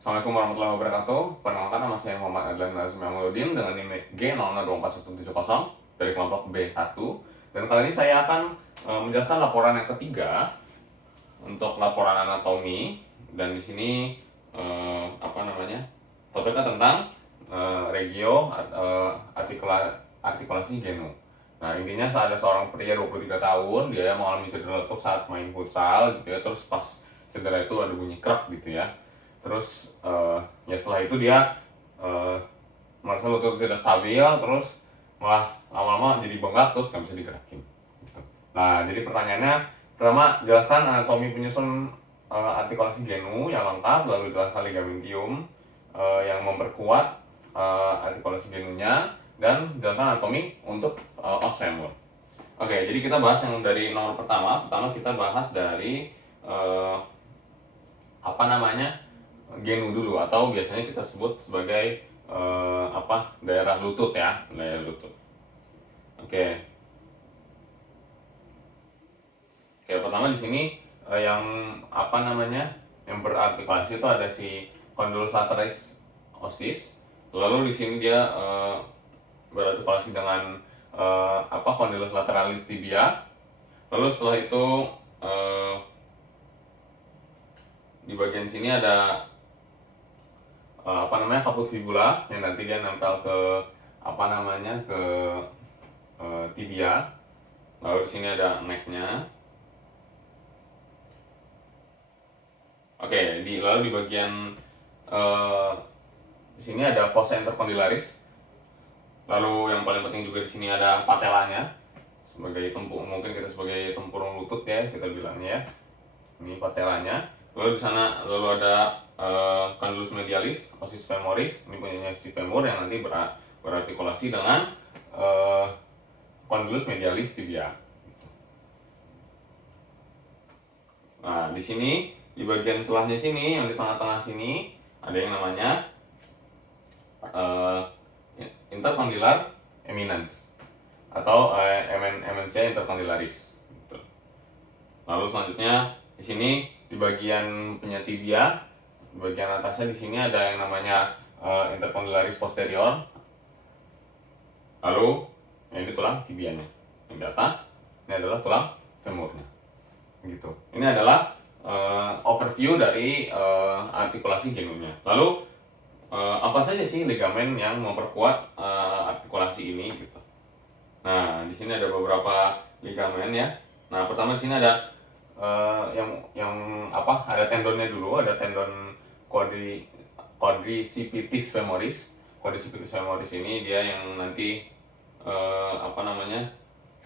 Assalamualaikum warahmatullahi wabarakatuh. Perkenalkan, nama saya Muhammad Adlan Nazmi dengan NIM G0024170 dari kelompok B1. Dan kali ini saya akan menjelaskan laporan yang ketiga untuk laporan anatomi. Dan di sini topiknya tentang regio artikulasi genu. Nah, intinya ada seorang pria 23 tahun, dia mengalami cedera letuk saat main futsal gitu ya. Terus pas cedera itu ada bunyi krek gitu ya. Terus ya setelah itu dia merasa lutut tidak stabil, terus malah lama-lama jadi bengkak, terus nggak bisa digerakin gitu. Nah, jadi pertanyaannya, pertama, jelaskan anatomi penyusun artikulasi genu yang lengkap, lalu jelaskan ligamentium yang memperkuat artikulasi genunya, dan jelaskan anatomi untuk os femur. Oke, jadi kita bahas yang dari nomor pertama. Pertama kita bahas dari genu dulu, atau biasanya kita sebut sebagai daerah lutut ya, daerah lutut. Oke. Pertama di sini yang berartikulasi itu ada si condylus lateralis ossis. Lalu di sini dia berartikulasi dengan condylus lateralis tibia. Lalu setelah itu di bagian sini ada caput fibula yang nanti dia nempel ke tibia. Lalu di sini ada neck-nya. Oke, lalu di bagian di sini ada fossa intercondylaris. Lalu yang paling penting juga di sini ada patelanya, sebagai mungkin kita sebagai tempurung lutut ya kita bilangnya ya. Ini patelanya. Lalu di sana ada condylus medialis, ossis femoris, ini punyanya si femur yang nanti berartikulasi dengan condylus medialis tibia. Nah, di sini di bagian celahnya sini, yang di tengah-tengah sini ada yang namanya intercondylar eminence atau emencia intercondylaris. Lalu selanjutnya di sini di bagian punya tibia, di bagian atasnya di sini ada yang namanya intercondylaris posterior. Lalu ini tulang tibianya. Yang di atas ini adalah tulang femurnya. Gitu. Ini adalah overview dari artikulasi genunya. Lalu apa saja sih ligamen yang memperkuat artikulasi ini gitu. Nah, di sini ada beberapa ligamen ya. Nah, pertama di sini ada ada tendonnya dulu, ada tendon quadricipitis femoris. Quadricipitis femoris ini dia yang nanti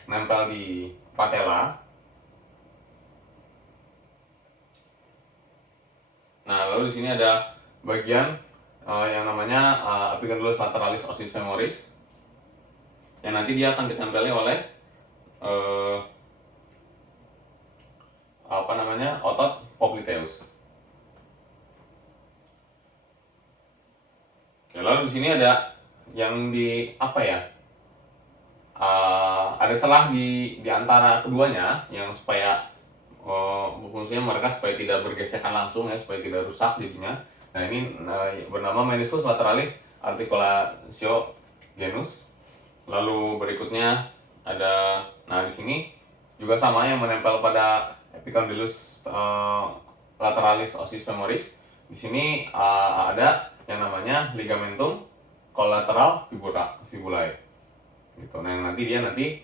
nempel di patella. Nah, lalu di sini ada bagian yang namanya epicondylus lateralis ossis femoris, yang nanti dia akan ditempeli oleh otot popliteus. Oke, lalu di sini ada yang ada celah di antara keduanya yang supaya fungsinya mereka supaya tidak bergesekan langsung ya, supaya tidak rusak jadinya. Nah, ini bernama meniscus lateralis articulatio genus. Lalu berikutnya ada, di sini juga sama yang menempel pada epicondylus lateralis ossis femoris. Di sini ada yang namanya ligamentum collateral fibulae. Gitu. Nah, yang nanti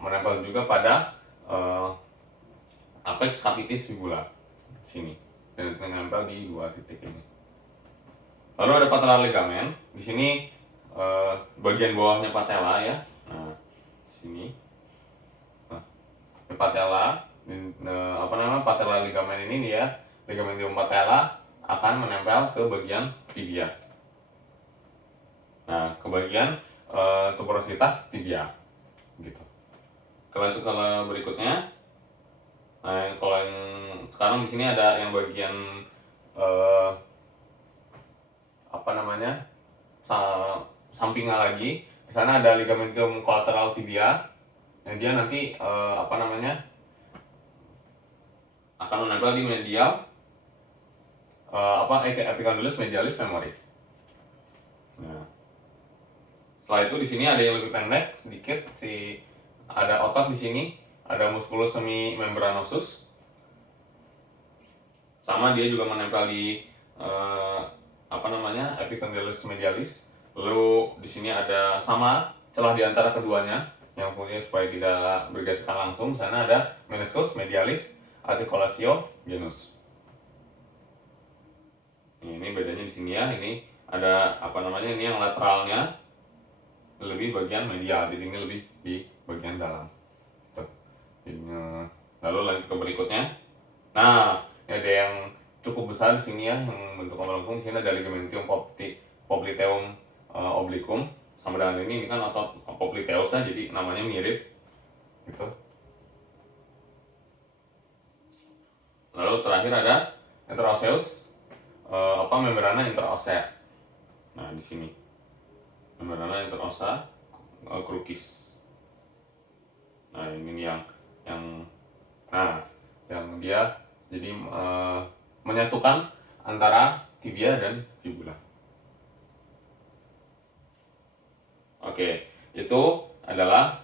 menempel juga pada apex capitis fibula sini, dan menempel di dua titik ini. Lalu ada patellar ligamen. Di sini bagian bawahnya patella ya. Nah, sini. Nah, patella patellar ligamen ini dia ligamentum patella akan menempel ke bagian tibia. Nah, ke bagian tuberositas tibia gitu. Lanjut ke berikutnya. Nah, kalau yang sekarang di sini ada yang bagian sampingnya lagi. Di sana ada ligamentum collateral tibia yang dia nanti akan menempel di medial epicondylus medialis femoris. Nah, setelah itu di sini ada yang lebih pendek sedikit, ada otot di sini, ada musculus semimembranosus. Sama dia juga menempel di epicondylus medialis. Lalu di sini ada sama celah di antara keduanya yang fungsinya supaya tidak bergesekan langsung. Di sana ada meniscus medialis articulatio genus. Ini bedanya di sini ya. Ini ada ini yang lateralnya lebih bagian medial, jadi ini lebih di bagian dalam. Lalu lanjut ke berikutnya. Nah, ini ada yang cukup besar di sini ya, yang bentuk melengkung. Di sini ada ligamentum popliteum obliquum. Sama dengan ini kan otot popliteus ya, jadi namanya mirip gitu. Lalu terakhir ada interosseus, membrana interossea. Nah, di sini membrana interossa crucis. Nah, ini yang dia jadi menyatukan antara tibia dan fibula. Oke, itu adalah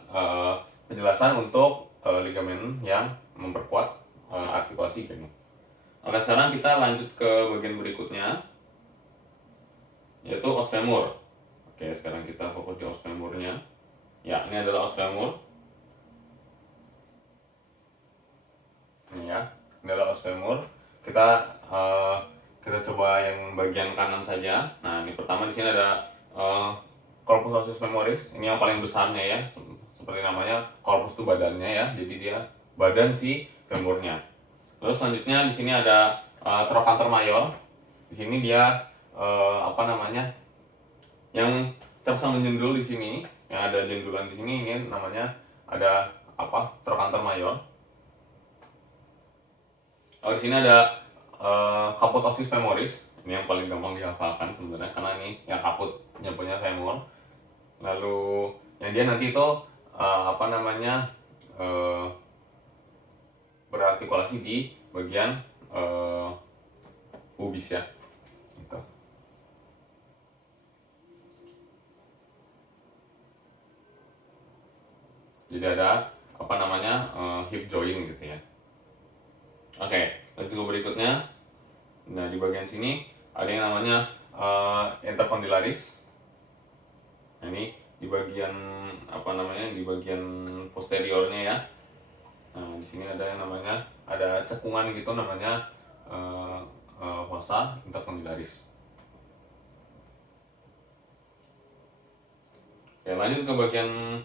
penjelasan untuk ligamen yang memperkuat artikulasi genus. Oke, sekarang kita lanjut ke bagian berikutnya, yaitu os femur. Oke, sekarang kita fokus di os femurnya. Ya, ini adalah os femur. Ini ya, ini adalah os femur. Kita coba yang bagian kanan saja. Nah, ini pertama di sini ada corpus osseus femoris. Ini yang paling besarnya ya, seperti namanya, corpus itu badannya ya. Jadi dia badan si femurnya. Lalu selanjutnya di sini ada trochanter mayor. Di sini dia yang terasa menjendul di sini, yang ada jendulan di sini, ini namanya ada trochanter mayor. Lalu di sini ada caput osseus femoris. Ini yang paling gampang dihafalkan sebenarnya, karena ini yang caputnya punya femur. Lalu yang dia nanti itu berartikulasi di bagian pubis ya. Gitu. Jadi ada hip joint gitu ya. Oke, lanjut ke berikutnya. Nah, di bagian sini ada yang namanya intercondylaris. Nah, ini di bagian di bagian posteriornya ya. Nah, di sini ada yang namanya ada cekungan gitu, namanya fossa intercondylaris. Oke, lanjut ke bagian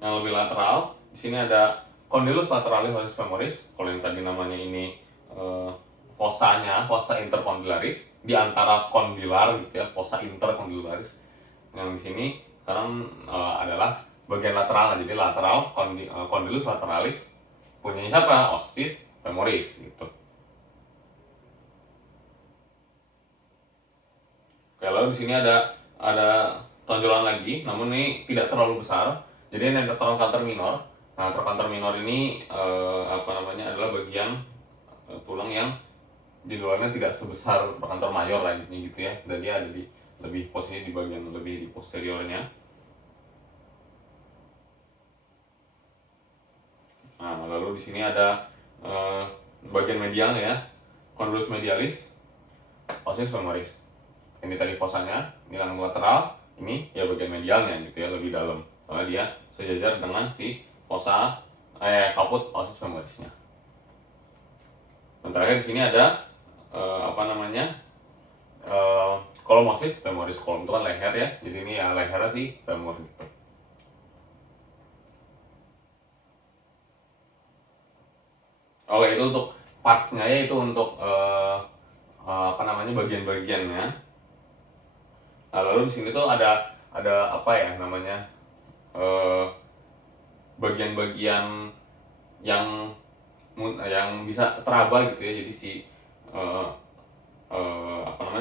yang lebih lateral. Di sini ada condylus lateralis osseus femoris. Kalau yang tadi namanya ini fossa intercondylaris di antara kondylar gitu ya, fossa intercondylaris. Yang di sini sekarang adalah bagian lateral, jadi lateral condylus lateralis punya siapa? Osseus femoris gitu. Oke, lalu di sini ada tonjolan lagi, namun ini tidak terlalu besar. Jadi ini ada trochanter minor. Nah, trochanter minor ini adalah bagian tulang yang jendulannya tidak sebesar trochanter mayor lah gitu ya. Dan dia ada di posisi di bagian lebih di posteriornya. Nah, lalu di sini ada bagian medialnya ya, condylus medialis osseus femoris. Ini tadi fossanya, ini yang lateral, ini ya bagian medialnya gitu ya, lebih dalam. Karena dia sejajar dengan si fossa caput osseus femorisnya. Dan terakhir di sini ada column osseus femoris. Column itu kan leher ya, jadi ini ya lehernya sih femur gitu. Oke, itu untuk parts-nya ya, itu untuk bagian-bagiannya. Nah, lalu di sini tuh ada bagian-bagian yang bisa teraba gitu ya. Jadi si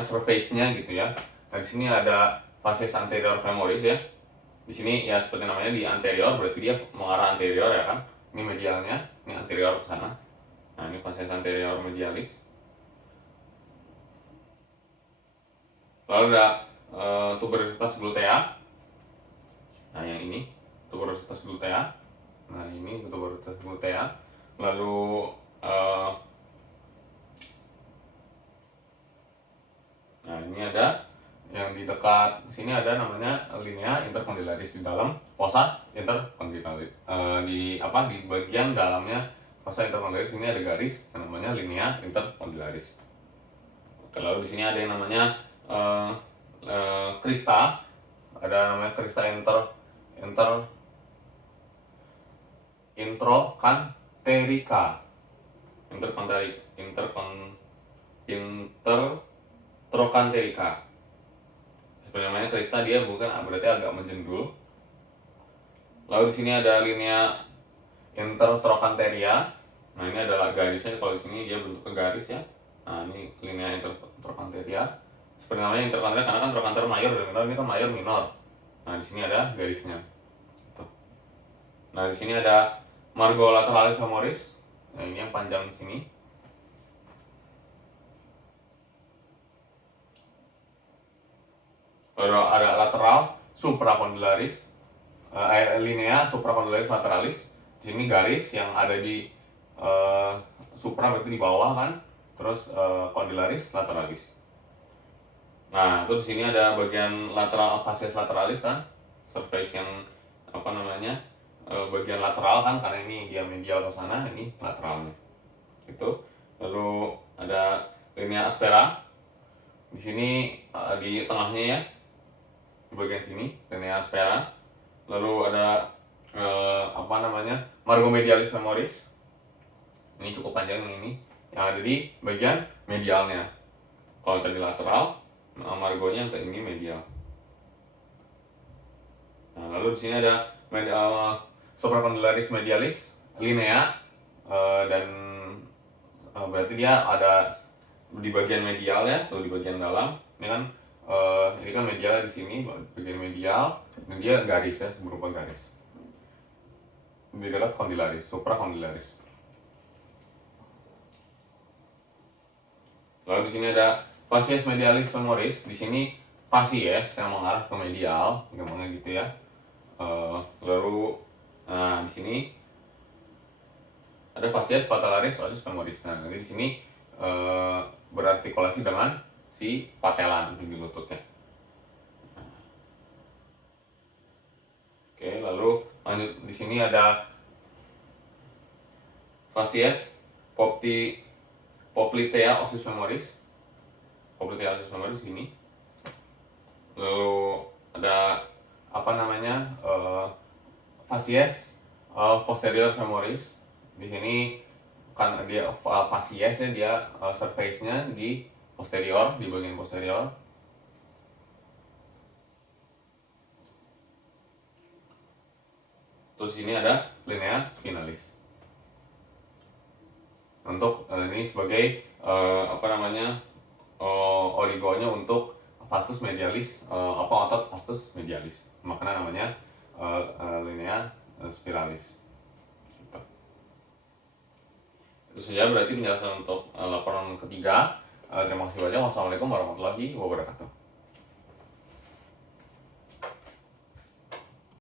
surface-nya gitu ya. Nah, di sini ada fasces anterior femoris ya. Di sini ya seperti namanya di anterior, berarti dia mengarah anterior ya kan. Ini medialnya, ini anterior ke sana. Nah, ini fasces anterior medialis. Lalu ada tuberositas glutea. Nah yang ini tuberositas glutea. Nah ini tuberositas glutea. Lalu nah ini ada yang di dekat sini ada namanya linea intercondylaris di dalam fossa intercondylaris. Di bagian dalamnya fossa intercondylaris ini ada garis yang namanya linea intercondylaris. Oke, lalu di sini ada yang namanya krista. Ada namanya krista introcanterica. Introcanterica. Sebenarnya namanya krista, dia bukan berarti agak menjendul. Lalu di sini ada linea intertrochanteria. Nah ini adalah garisnya, kalau di sini dia bentuknya garis ya. Nah ini linea intertrochanteria. Sebenarnya namanya intertrochanteria karena kan trochanter mayor dan minor, ini kan mayor minor. Nah di sini ada garisnya. Tuh. Nah di sini ada margo lateralis femoris. Nah ini yang panjang di sini. Lalu ada lateral supracondylaris, linea supracondylaris lateralis. Di sini garis yang ada di supra berarti di bawah kan, terus condylaris lateralis. Nah terus di sini ada bagian lateral fascias lateralis kan, surface yang bagian lateral kan, karena ini dia medial ke sana, ini lateralnya. Itu. Lalu ada linea aspera. Di sini di tengahnya ya, di bagian sini linea aspera. Lalu ada margo medialis femoris. Ini cukup panjang ini, yang ada di bagian medialnya. Kalau tadi lateral, margonya yang ini medial. Nah, lalu di sini ada supracondylaris medialis linea, dan berarti dia ada di bagian medial ya, tuh di bagian dalam. Ini kan medial di sini, bagian medial, dan dia garis ya, berupa garis. Di dekat condylaris, supracondylaris. Lalu di sini ada fascias medialis femoris. Di sini fascies yang mengarah ke medial, gampangnya gitu ya. Lalu di sini ada fascias patellaris osis femoris. Nah, nanti di sini berartikulasi dengan si patella itu di lututnya. Oke, lalu lanjut di sini ada fascias poplitea osis femoris. Poplitea osis femoris gini. Lalu ada fascies posterior femoris. Di sini kan dia fasciesnya, dia surface-nya di posterior, di bagian posterior. Terus ini ada linea spinalis. Untuk ini sebagai origonya untuk vastus medialis, otot vastus medialis. Makanya namanya linea spiralis. Gitu. Itu saja berarti penjelasan untuk laporan ketiga. Terima kasih banyak. Wassalamualaikum warahmatullahi wabarakatuh.